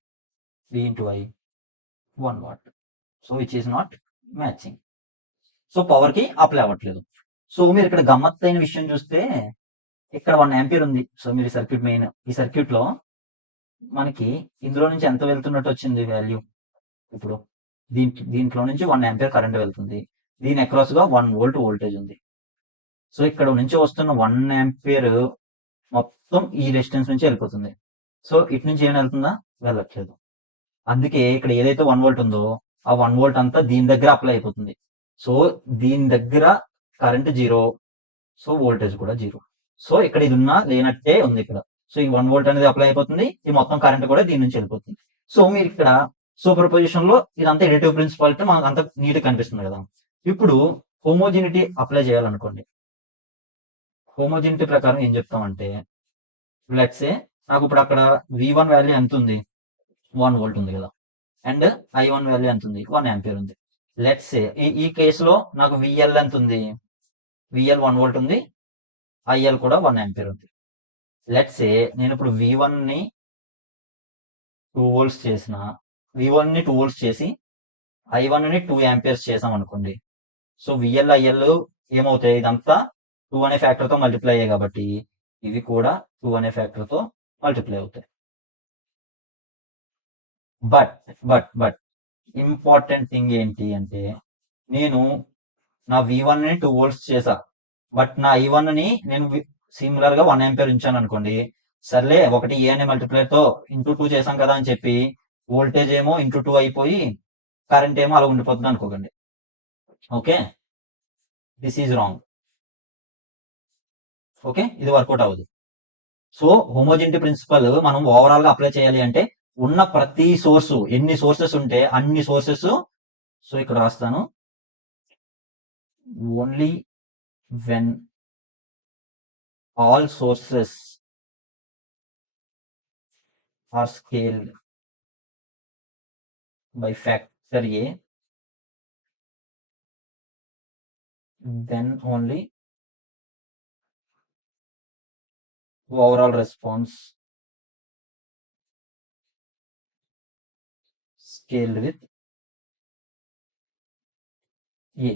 V into I 1 watt. So which is not matching. So power కి అప్లై అవ్వట్లేదు. So మీరు ఇక్కడ గమ్మత్తైన విషయం చూస్తే ఇక్కడ 1 ఆంపియర్ ఉంది. సో మీరు సర్క్యూట్ మెయిన్ ఈ సర్క్యూట్ లో మనకి ఇందులో నుంచి ఎంత వెళ్తున్నట్టు వచ్చింది వాల్యూ, ఇప్పుడు దీంట్లో నుంచి 1 ఆంపియర్ కరెంట్ వెళ్తుంది, దీని అక్రాస్ గా 1 వోల్ట్ వోల్టేజ్ ఉంది. సో ఇక్కడ నుంచి వస్తున్న 1 ఆంపియర్ మొత్తం ఈ రెసిస్టెన్స్ నుంచి వెళ్ళిపోతుంది. సో ఇటు నుంచి ఏమైనా వెళ్తుందా, వెళ్ళట్లేదు. అందుకే ఇక్కడ ఏదైతే 1 వోల్ట్ ఉందో ఆ 1 వోల్ట్ అంతా దీని దగ్గర అప్లై అయిపోతుంది. సో దీని దగ్గర కరెంట్ 0, సో వోల్టేజ్ కూడా 0. సో ఇక్కడ ఇది ఉన్నా లేనట్టే ఉంది ఇక్కడ. సో ఈ 1 వోల్ట్ అనేది అప్లై అయిపోతుంది, ఈ మొత్తం కరెంట్ కూడా దీని నుంచి వెళ్ళిపోతుంది. సో మీరు ఇక్కడ సూపర్ పొజిషన్ లో ఇదంతా ఎడిటివ్ ప్రిన్సిపల్ అంటే మనకు అంత నీట్ కనిపిస్తుంది కదా. ఇప్పుడు హోమోజినిటీ అప్లై చేయాలనుకోండి. హోమోజినిటీ ప్రకారం ఏం చెప్తామంటే, లెట్స్ సే నాకు ఇప్పుడు అక్కడ V1 వాల్యూ ఎంత ఉంది, 1 వోల్ట్ ఉంది కదా, అండ్ I1 వాల్యూ ఎంత ఉంది, 1 ఆంపియర్ ఉంది. లెట్స్ సే ఈ కేసులో నాకు VL ఎంత ఉంది, VL 1 వోల్ట్ ఉంది, IL కూడా 1 ఆంపియర్ ఉంది. లెట్స్ సే నేను ఇప్పుడు V1 ని 2 volts చేసిన, V1 ని 2 volts చేసి I1 ని 2 ఆంపియర్స్ చేసాం అనుకోండి. సో VL IL ఏమవుతాయి, ఇదంతా 2 అనే ఫ్యాక్టర్ తో మల్టిప్లై అయ్యాయి కాబట్టి ఇవి కూడా 2 అనే ఫ్యాక్టర్ తో మల్టిప్లై అవుతాయి. బట్ ఇంపార్టెంట్ థింగ్ ఏంటి అంటే, నేను నా V1 ని 2 volts చేసా, బట్ నా I1 ని నేను సిమిలర్ గా 1 ఆంపియర్ ఉంచాను అనుకోండి. సర్లే ఒకటి ఏ అనే మల్టిప్లై తో ఇంటూ 2 చేసాం కదా అని చెప్పి వోల్టేజ్ ఏమో ఇంటూ 2 అయిపోయి కరెంట్ ఏమో అలా ఉండిపోతుంది అనుకోకండి. Okay, this is wrong. Okay, ఇది వర్కౌట్ అవ్వదు. సో హోమోజెనిటీ ప్రిన్సిపల్ మనం ఓవరాల్ గా అప్లై చేయాలి అంటే ఉన్న ప్రతి సోర్సు, ఎన్ని సోర్సెస్ ఉంటే అన్ని సోర్సెస్, సో ఇక్కడ రాస్తాను, only when all sources are scaled by factor A, then only overall response scaled with A.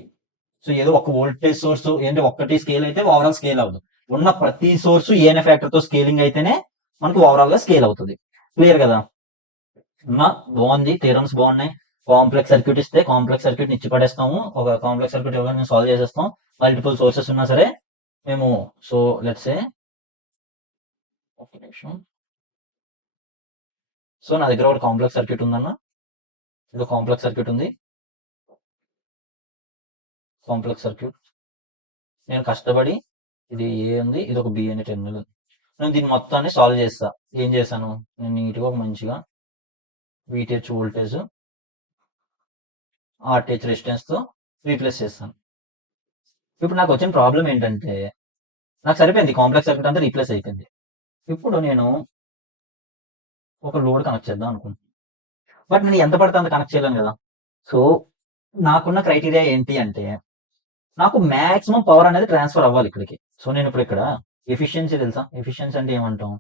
So ఏదో ఒక వోల్టేజ్ సోర్స్ ఏంటి ఒక్కటి స్కేల్ అయితే ఓవరాల్ స్కేల్ అవ్వదు. ఉన్న ప్రతి సోర్స్ ఏ అనే ఫ్యాక్టర్ తో స్కేలింగ్ అయితేనే మనకు ఓవరాల్ గా స్కేల్ అవుతుంది. క్లియర్ కదా? బాగుంది, థియరమ్స్ బాగున్నాయి. కాంప్లెక్స్ సర్క్యూట్ ఇస్తే కాంప్లెక్స్ సర్క్యూట్ ఇచ్చి పడేస్తాము. ఒక కాంప్లెక్స్ సర్క్యూట్ ఇవ్వగానే మేము సాల్వ్ చేసేస్తాం. మల్టిపుల్ సోర్సెస్ ఉన్నా సరే మేము, సో లెట్స్ సే ఒక నిమిషం. సో నా దగ్గర ఒక కాంప్లెక్స్ సర్క్యూట్ ఉందన్న, ఇది కాంప్లెక్స్ సర్క్యూట్ ఉంది, కాంప్లెక్స్ సర్క్యూట్. నేను కష్టపడి ఇది ఏ ఉంది, ఇది ఒక బి అనే టెర్మినల్ ఉంది. నేను దీన్ని మొత్తాన్ని సాల్వ్ చేస్తా. ఏం చేశాను, నేను నీట్గా ఒక మంచిగా VTH వోల్టేజ్ RTH రెసిస్టెన్స్ తో రీప్లేస్ చేస్తాను. ఇప్పుడు నాకు వచ్చిన ప్రాబ్లం ఏంటంటే, నాకు సరిపోయింది, కాంప్లెక్స్ సర్క్యూట్ అంతా రీప్లేస్ అయిపోయింది. ఇప్పుడు నేను ఒక లోడ్ కనెక్ట్ చేద్దాం అనుకుంటున్నాను. బట్ నేను ఎంత పడితే అంత కనెక్ట్ చేయలేను కదా. సో నాకున్న క్రైటీరియా ఏంటి అంటే, నాకు మాక్సిమం పవర్ అనేది ట్రాన్స్ఫర్ అవ్వాలి ఇక్కడికి. సో నేను ఇప్పుడు ఇక్కడ ఎఫిషియన్సీ తెలుసా, ఎఫిషియన్సీ అంటే ఏమంటాం,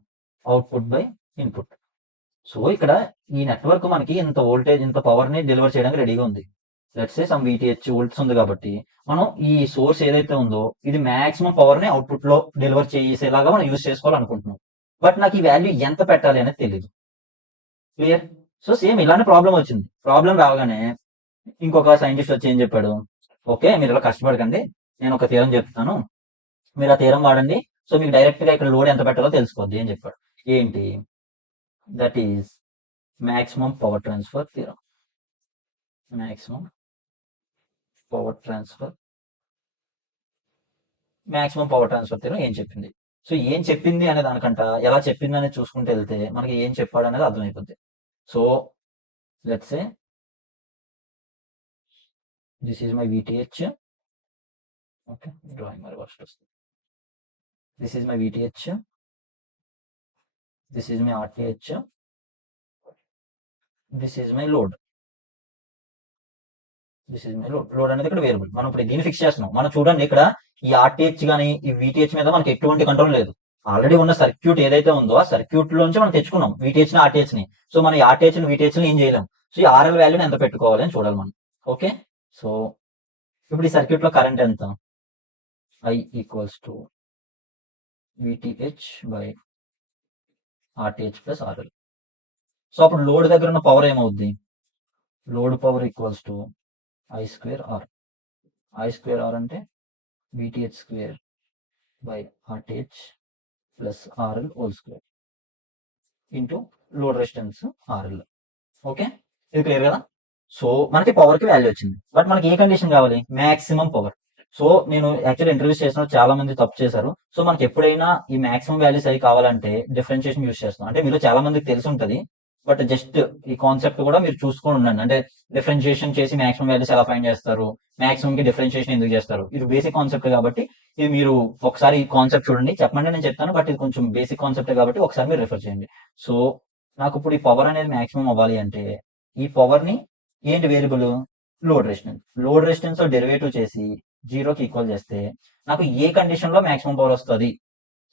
అవుట్పుట్ బై ఇన్పుట్. సో ఇక్కడ ఈ నెట్వర్క్ మనకి ఇంత వోల్టేజ్, ఇంత పవర్ ని డెలివర్ చేయడానికి రెడీగా ఉంది. Let's say some VTH volts ఉంది కాబట్టి మనం ఈ సోర్స్ ఏదైతే ఉందో ఇది మాక్సిమం పవర్ ని అవుట్పుట్ లో డెలివర్ చేసేలాగా మనం యూజ్ చేసుకోవాలనుకుంటున్నాం. బట్ నాకు ఈ వాల్యూ ఎంత పెట్టాలి అనేది తెలియదు. క్లియర్? సో సేమ్ ఇలానే ప్రాబ్లం వచ్చింది. ప్రాబ్లం రాగానే ఇంకొక సైంటిస్ట్ వచ్చి ఏం చెప్పాడు, ఓకే మీరు ఇలా కష్టపడకండి, నేను ఒక థీరం చెప్తాను, మీరు ఆ థీరం వాడండి, సో మీకు డైరెక్ట్ గా ఇక్కడ లోడ్ ఎంత పెట్టాలో తెలిసిపోద్ది అని చెప్పాడు. ఏంటి? That is maximum power transfer theorem. Maximum power transfer, maximum power transfer theorem ఏం చెప్పింది? సో ఏం చెప్పింది అనే దానికంట ఎలా చెప్పింది అనేది చూసుకుంటూ వెళ్తే మనకి ఏం చెప్పాడు అనేది అర్థమైపోద్ది. So let's say this is my VTH. Okay, drawing మరి వర్స్ట్ వస్తుంది. This is my VTH, this is my RTH, this is my load. This is my load. Load అనేది ఇక్కడ వేరియబుల్. మనం ఇప్పుడు దీన్ని ఫిక్స్ చేస్తున్నాం. మనం చూడండి ఇక్కడ ఈ RTH కానీ ఈ VTH మీద మనకి ఎటువంటి కంట్రోల్ లేదు. ఆల్రెడీ ఉన్న సర్క్యూట్ ఏదైతే ఉందో ఆ సర్క్యూట్ లోంచి మనం తెచ్చుకున్నాం VTH ని RTH ని. సో మనం ఈ RTH ని VTH ని ఏం చేయలేం. సో ఈ RL వాల్యూని ఎంత పెట్టుకోవాలి అని చూడాలి మనం. ఓకే, సో ఇప్పుడు ఈ సర్క్యూట్ లో కరెంట్ ఎంత, I equals to VTH by RTH plus RL. So అప్పుడు లోడ్ దగ్గర ఉన్న పవర్ ఏమవుద్ది, load power equals to I square R. I square R అంటే VTH square by RTH plus RL whole square into load resistance RL. Okay, ఇది clear కదా? So మనకి power కి value వచ్చింది. బట్ మనకి ఏ కండిషన్ కావాలి, మాక్సిమం పవర్. సో నేను యాక్చువల్ ఇంటర్వ్యూస్ చేసిన చాలా మంది తప్పు చేశారు. సో మనకి ఎప్పుడైనా ఈ మాక్సిమం వాల్యూస్ అవి కావాలంటే డిఫరెన్షియేషన్ యూస్ చేస్తాం. అంటే మీలో చాలా మందికి తెలిసి ఉంటుంది, బట్ జస్ట్ ఈ కాన్సెప్ట్ కూడా మీరు చూసుకొని ఉండండి. అంటే డిఫరెన్షియేషన్ చేసి మాక్సిమం వాల్యూస్ ఎలా ఫైండ్ చేస్తారు, మాక్సిమం కి డిఫరెన్షియేషన్ ఎందుకు చేస్తారు, ఇది బేసిక్ కాన్సెప్ట్ కాబట్టి ఇది మీరు ఒకసారి ఈ కాన్సెప్ట్ చూడండి. చెప్పండి నేను చెప్తాను, బట్ ఇది కొంచెం బేసిక్ కాన్సెప్ట్ కాబట్టి ఒకసారి మీరు రిఫర్ చేయండి. సో నాకు ఇప్పుడు ఈ పవర్ అనేది మాక్సిమం అవ్వాలి అంటే ఈ పవర్ ని ఏంటి variable, load resistance. Load resistance derivative చేసి జీరోకి ఈక్వల్ చేస్తే నాకు ఏ కండిషన్ లో మాక్సిమం పవర్ వస్తుంది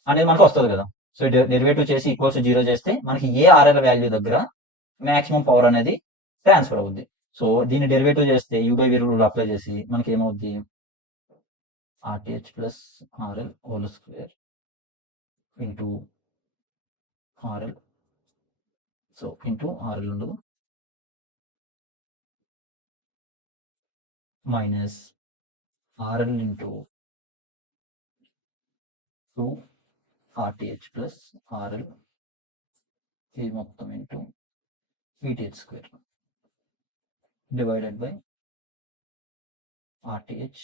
అనేది మనకు వస్తుంది కదా. సో డెరివేటివ్ చేసి ఈక్వల్స్ జీరో చేస్తే మనకి ఏ RL వాల్యూ దగ్గర మాక్సిమం పవర్ అనేది ట్రాన్స్ఫర్ అవుద్ది. సో దీన్ని డెరివేటివ్ చేస్తే u by v rule apply చేసి మనకి ఏమవుద్ది, RTH plus RL whole square into RL. So into RL ఉండదు, minus RL into 2 RTH plus RL ఇది మొత్తం into VTH square divided by RTH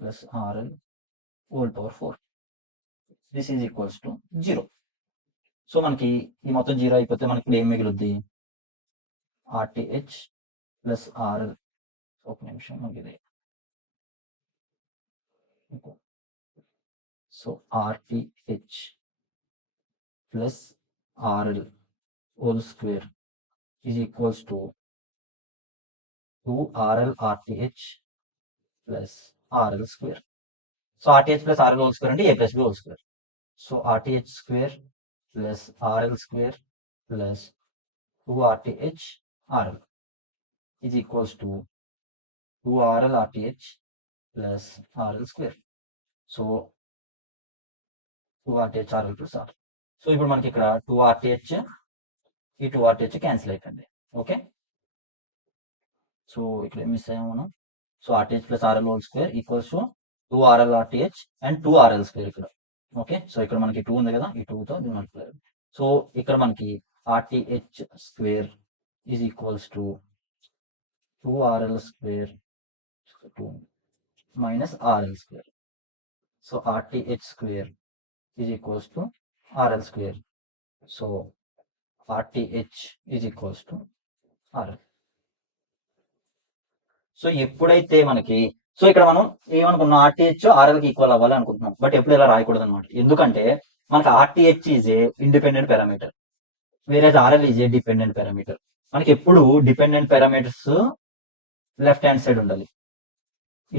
plus RL whole power 4. This is equals to 0. So మనకి ఈ మొత్తం 0 అయిపోతే మనకి ఇప్పుడు ఏం మిగులుద్ది? RTH plus RL. ఒక నిమిషం మనకి ఇది. So RTH plus RL whole square is equals to 2RL RTH plus RL square. So RTH plus RL whole square అంటే A plus B whole square. So RTH square plus RL square plus 2RTH RL is equals to 2RL RTH plus RL square. So 2RTH RL plus RL. So ఇప్పుడు మనకి ఇక్కడ 2RTH ఈ 2RTH cancel అయిపోయింది. Okay, so ఇక్కడ miss అయ్యాము మనం. So RTH plus RL whole square equals to 2RL RTH and 2RL square ఇక్కడ. Okay, so ఇక్కడ మనకి 2 ఉంది కదా, ఈ 2తో ఇది మల్టిప్లై. సో ఇక్కడ మనకి RTH square is equals to 2RL square 2 minus RL square. So RTH square is equals to RL square. So RTH is equals to RL. So ఎప్పుడైతే మనకి, సో ఇక్కడ మనం ఏమనుకున్నాం, RTH RL కి ఈక్వల్ అవ్వాలి అనుకుంటున్నాం. బట్ ఎప్పుడు ఇలా రాయకూడదు అనమాట. ఎందుకంటే మనకి RTH is a independent parameter, వేరే RL is a dependent parameter. మనకి ఎప్పుడు dependent parameters left hand side ఉండాలి,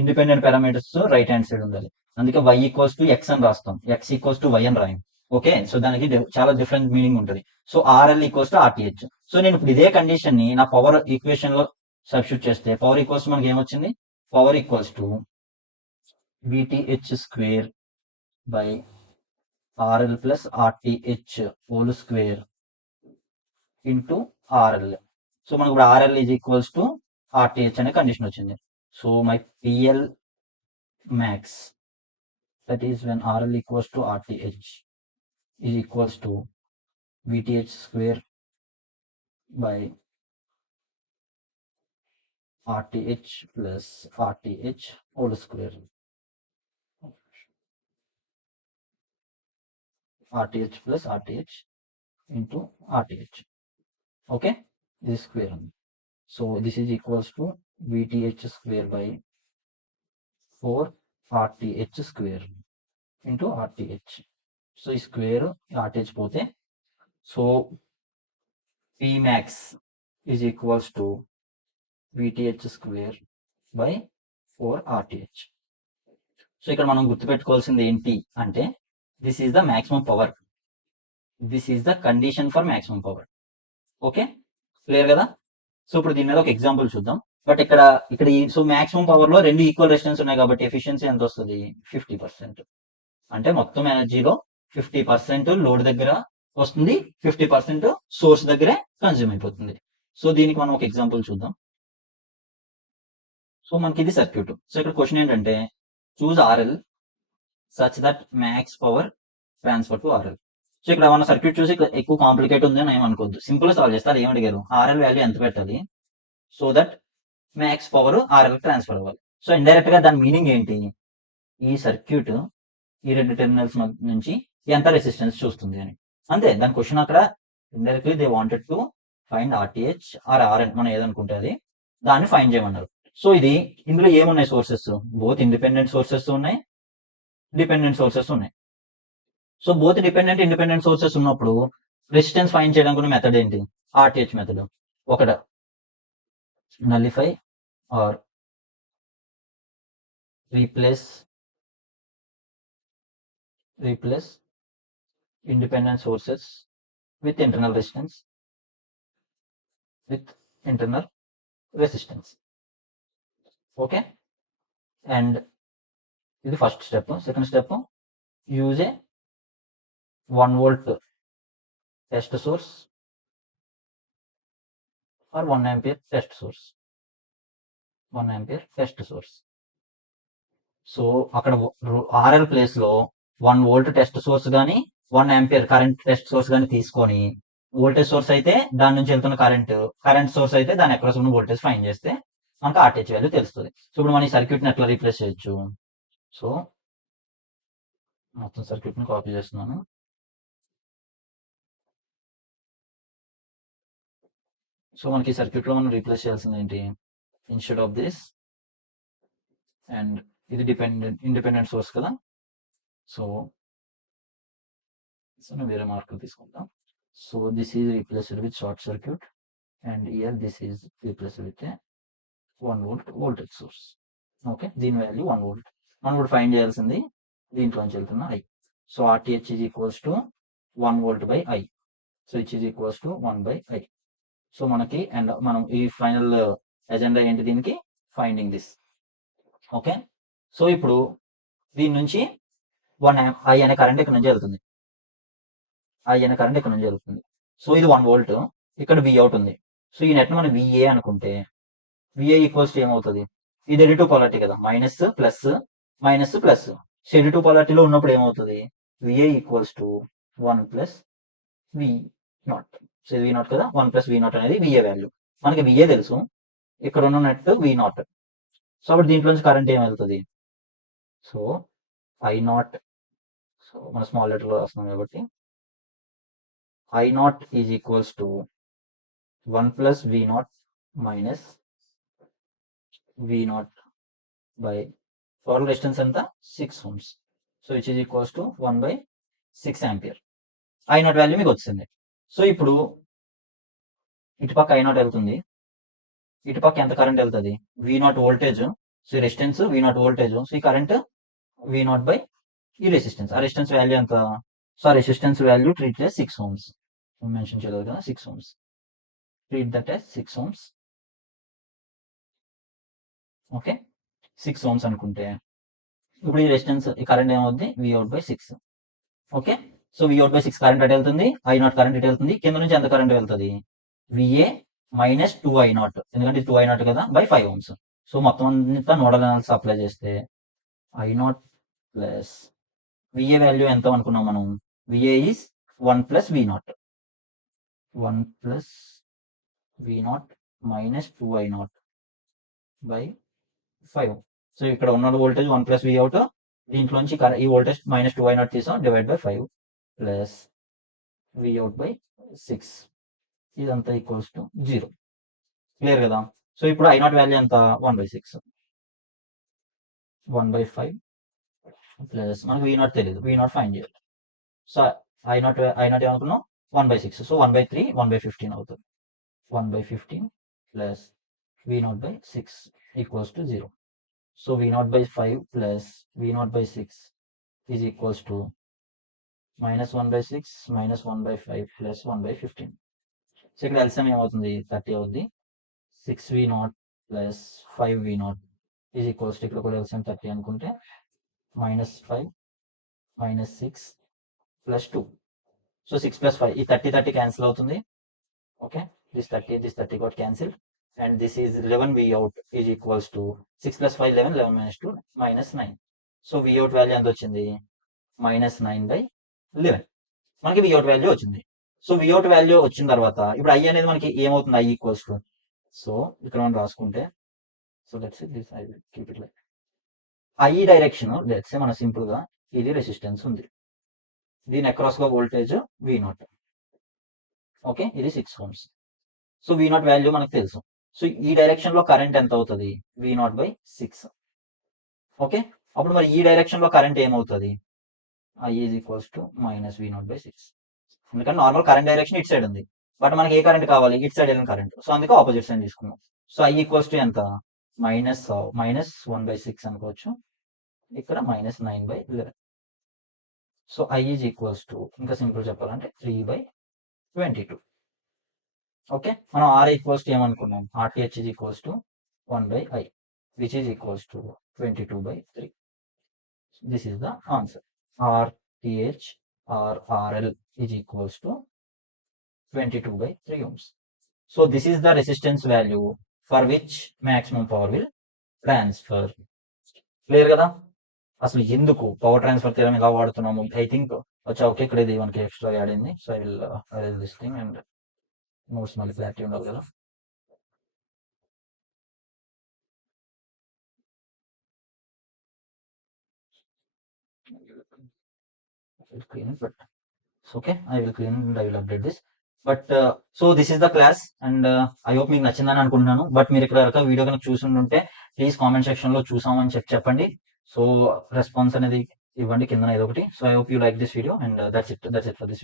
independent parameters right hand side ఉండాలి. అందుకే y ఈక్వల్స్ టు x అని రాస్తాం, x ఈక్వల్స్ టు y అని రాయం. ఓకే, సో దానికి చాలా డిఫరెంట్ మీనింగ్ ఉంటుంది. So RL equals to RTH. So నేను ఇప్పుడు ఇదే కండిషన్ ని నా పవర్ ఈక్వేషన్ లో సబ్స్టిట్యూట్ చేస్తే పవర్ ఈక్వల్స్ మనకి ఏమొచ్చింది? Power equals to VTH square by RL plus RTH whole square into RL. So మనకు ఇప్పుడు RL is equals to RTH అనే కండిషన్ వచ్చింది. So my PL max, that is when RL equals to RTH is equals to VTH square by RTH plus RTH whole square. RTH plus RTH into RTH. Okay, this is square. So this is equals to VTH square by 4 RTH square into RTH. So ఈ square RTH పోతే, so P max is equals to VTH square by 4 RTH. So ఇక్కడ మనం గుర్తుపెట్టుకోవాల్సింది ఏంటి అంటే, this is the maximum power, this is the condition for maximum power. Okay, clear కదా? So ఇప్పుడు దీని మీద ఒక ఎగ్జాంపుల్ చూద్దాం. బట్ ఇక్కడ సో మాక్సిమం పవర్ లో రెండు ఈక్వల్ రెసిస్టెన్స్ ఉన్నాయి కాబట్టి ఎఫిషియన్సీ ఎంత వస్తుంది? 50%. అంటే మొత్తం ఎనర్జీలో 50% లోడ్ దగ్గర వస్తుంది, 50% సోర్స్ దగ్గరే కన్జ్యూమ్ అయిపోతుంది. సో దీనికి మనం ఒక ఎగ్జాంపుల్ చూద్దాం. సో మనకి ఇది సర్క్యూట్. సో ఇక్కడ క్వశ్చన్ ఏంటంటే, choose RL such that max power transfer to RL. So ఇక్కడ మన సర్క్యూట్ చూసి ఎక్కువ కాంప్లికేట్ ఉంది అని ఏమనుకోవద్దు, సింపుల్ సాల్వ్ చేస్తారు. ఏం అడిగారు? RL వాల్యూ ఎంత పెట్టాలి so that max power RL transfer అవ్వాలి. సో ఇండైరెక్ట్ గా దాని మీనింగ్ ఏంటి? ఈ సర్క్యూట్ ఈ రెండు టెర్మినల్స్ నుంచి ఎంత రెసిస్టెన్స్ చూస్తుంది అని, అంతే. దాని క్వశ్చన్ అక్కడ indirectly they wanted to find RTH or RL, మనం ఏదనుకుంటే అది, దాన్ని ఫైండ్ చేయమన్నారు. సో ఇది ఇందులో ఏమున్నాయి? సోర్సెస్, బోత్ ఇండిపెండెంట్ సోర్సెస్ ఉన్నాయి, డిపెండెంట్ సోర్సెస్ ఉన్నాయి. సో బోత్ ఇండిపెండెంట్ సోర్సెస్ ఉన్నప్పుడు రెసిస్టెన్స్ ఫైండ్ చేయడానికి ఉన్న మెథడ్ ఏంటి? RTH method. ఒకట nullify or replace independent sources with internal resistance okay, and ఇది first step. Second step, use a 1 volt test source or 1 ampere test source. 1 ampere test source. So అక్కడ RL place లో 1 volt test source కానీ 1 ampere current test source కానీ తీసుకొని, voltage source అయితే దాని నుంచి వెళ్తున్న కరెంట్ సోర్స్ అయితే దాని అక్రాస్ ఉన్న వోల్టేజ్ ఫైండ్ చేస్తే మనకు RTH వాల్యూ తెలుస్తుంది. సో ఇప్పుడు మనం ఈ సర్క్యూట్ ని ఎట్లా రీప్లేస్ చేయొచ్చు? సో మొత్తం సర్క్యూట్ని కాపీ చేస్తున్నాను. సో మనకి సర్క్యూట్లో మనం రీప్లేస్ చేయాల్సింది ఏంటి, ఇన్స్టెడ్ ఆఫ్ దిస్ అండ్ ఇది ఇండిపెండెంట్ సోర్స్ కదా, సో నేను వేరే మార్కులు తీసుకుంటాం. So this is replaced with short circuit and here this is replaced with 1 volt voltage source. Okay, దీని వాల్యూ 1 volt. మనం ఇప్పుడు ఫైండ్ చేయాల్సింది దీంట్లోంచి వెళ్తున్న I. So RTH is equals to 1 volt by I. So ఇచ్ is equals to 1 by I. So మనకి and మనం ఈ ఫైనల్ ఎజెండా ఏంటి దీనికి, ఫైండింగ్ దిస్. ఓకే, సో ఇప్పుడు దీని నుంచి 1 amp ఐ అనే కరెంట్ ఇక్కడ నుంచి వెళ్తుంది. ఐ అనే కరెంట్ ఇక్కడ నుంచి వెళ్తుంది. సో ఇది 1 volt, ఇక్కడ వి అవుట్ ఉంది. సో ఈ నెట్ మనం విఏ అనుకుంటే విఏ ఈక్వల్స్ టు ఏమవుతుంది, ఇది ఎడిటివ్ పాలారిటీ కదా, minus plus minus plus. So additive పాలారిటీలో ఉన్నప్పుడు ఏమవుతుంది, V A equals to 1 plus V naught. So ఇది వి నాట్ కదా, 1 ప్లస్ వి నాట్ అనేది విఏ వాల్యూ. మనకి విఏ తెలుసు, ఇక్కడ ఉన్న నెట్ వి నాట్. సో అప్పుడు దీంట్లోంచి కరెంట్ ఏం వెళ్తుంది, సో ఐ నాట్. సో మన స్మాల్ లెటర్లో రాస్తున్నాం కాబట్టి I naught is equals to 1 plus V naught minus V naught by total resistance ఎంత 6 ohms. So which is equals to 1 by 6 ampere. I naught value మీకు వచ్చింది. So ఇప్పుడు ఇటుపక్క I not వెళ్తుంది, ఇటుపక్క ఎంత కరెంట్ వెళ్తుంది, వి నాట్ వోల్టేజ్. సో ఈ resistance V naught voltage, so ఈ కరెంట్ వి నాట్ బై ఈ రెసిస్టెన్స్. ఆ రెసిస్టెన్స్ వాల్యూ ఎంత, సో ఆ రెసిస్టెన్స్ వాల్యూ ట్రీట్ చేసి 6 ohms మెన్షన్ చేయలేదు కదా, 6 ohms. Treat that as 6 ohms. Okay, 6 ohms అనుకుంటే ఇప్పుడు ఈ రెసిస్టెన్స్ ఈ కరెంట్ ఏమవుతుంది, V out by 6. Okay, so V out by 6 current అటు వెళ్తుంది, ఐ నాట్ కరెంట్ ఇటు వెళ్తుంది. కింద నుంచి ఎంత కరెంట్ వెళ్తుంది, విఏ మైనస్ 2 ఐ నాట్, ఎందుకంటే 2 ఐ నాట్ కదా, బై 5 ohms. సో మొత్తం అంతా నోడల్ అనాలిసిస్ అప్లై చేస్తే I not plus VA value ఎంత అనుకున్నాం మనం, VA is 1 plus V not, 1 plus V naught minus 2 I not by 5. So ఇక్కడ ఉన్న వోల్టేజ్ 1 ప్లస్ వి అవుట్, దీంట్లోంచి ఈ వోల్టేజ్ మైనస్ 2 ఐ నాట్ తీసాం, divide by 5 plus we out by 6. ఇదంతా equals to 0. Clear కదా. సో ఇప్పుడు ఐ నాట్ వాల్యూ ఎంత, 1 by 6, 1 by 5 plus మనకు వి నాట్ తెలియదు, వి నాట్ ఫైండ్ చేయాలి. సో ఐ నాట్ ఏమనుకున్నాం 1 by 6, సో 1 by 3 1 by 15 అవుతుంది. 1 by 15 plus V naught by 6 equals to 0. So V naught by 5 plus V naught by 6 is equals to minus 1 by 6 minus 1 by 5 plus 1 by 15. So ఇక్కడ LCM ఏమవుతుంది, 30 అవుద్ది. 6 V naught plus 5 V naught is equals to, ఇక్కడ కూడా LCM 30 అనుకుంటే minus 5 minus 6 plus 2. So 6 plus 5, ఈ 30 cancel అవుతుంది. Okay, this 30 got cancelled and this is 11 V out is equals to 6 plus 5 11, 11 minus 2 minus 9. So V out value ఎంత వచ్చింది, minus 9 by 11. మనకి V out value వచ్చింది. So V out value వచ్చిన తర్వాత ఇప్పుడు I అనేది మనకి ఏమవుతుంది, I ఈక్వల్స్ టు, సో ఇక్కడ మనం రాసుకుంటే, so let's this I will keep it like I direction, let's మన సింపుల్ గా ఇది రెసిస్టెన్స్ ఉంది, దీని అక్రాస్ గా వోల్టేజ్ వి నాట్. ఓకే, ఇది 6 ohms. So V naught value మనకు తెలుసు. సో ఈ డైరెక్షన్ లో కరెంట్ ఎంత అవుతుంది, వి నాట్ బై 6. ఓకే, అప్పుడు మరి ఈ డైరెక్షన్ లో కరెంట్ ఏమవుతుంది, I is equals to minus V naught by 6. ఎందుకంటే నార్మల్ కరెంట్ డైరెక్షన్ ఇట్ సైడ్ ఉంది, బట్ మనకి ఏ కరెంట్ కావాలి, ఇట్ సైడ్ వెళ్ళిన కరెంట్. సో అందుకే ఆపోజిట్ సైడ్ తీసుకున్నాం. సో ఐ ఈక్వల్స్ టు ఎంత, మైనస్ 1 by 6 అనుకోవచ్చు, ఇక్కడ minus 9 by 11. So I is equals to, ఇంకా సింపుల్ చెప్పాలంటే 3 by 22. ఓకే, మనం ఆర్ ఈక్వల్స్ టు ఏమనుకున్నాం, R T H is equals to 1 by I which is equals to 22 by 3. This is the answer. RTH or RL is equals to 22 by 3 ohms. So this is the resistance value for which maximum power will transfer. Clear కదా. అసలు ఎందుకు power transfer theorem ఎలా వాడుతున్నాము, I think వచ్చా. Okay, ఇక్కడ ఇది మనకి extra add అయింది. So I will this thing and notes మళ్ళీ క్లారిటీ ఉండాలి కదా. will clean it, but it's okay. I will clean and I will update this. But so this is the class and I hope మీకు నచ్చిందని అనుకుంటున్నాను. But మీరు ఇక్కడ వరకు video కనుక చూసుంటే ప్లీజ్ కామెంట్ సెక్షన్ లో చూసామని చెప్పండి. సో రెస్పాన్స్ అనేది ఇవ్వండి కింద ఏదో ఒకటి. So I hope you like this video and that's it for this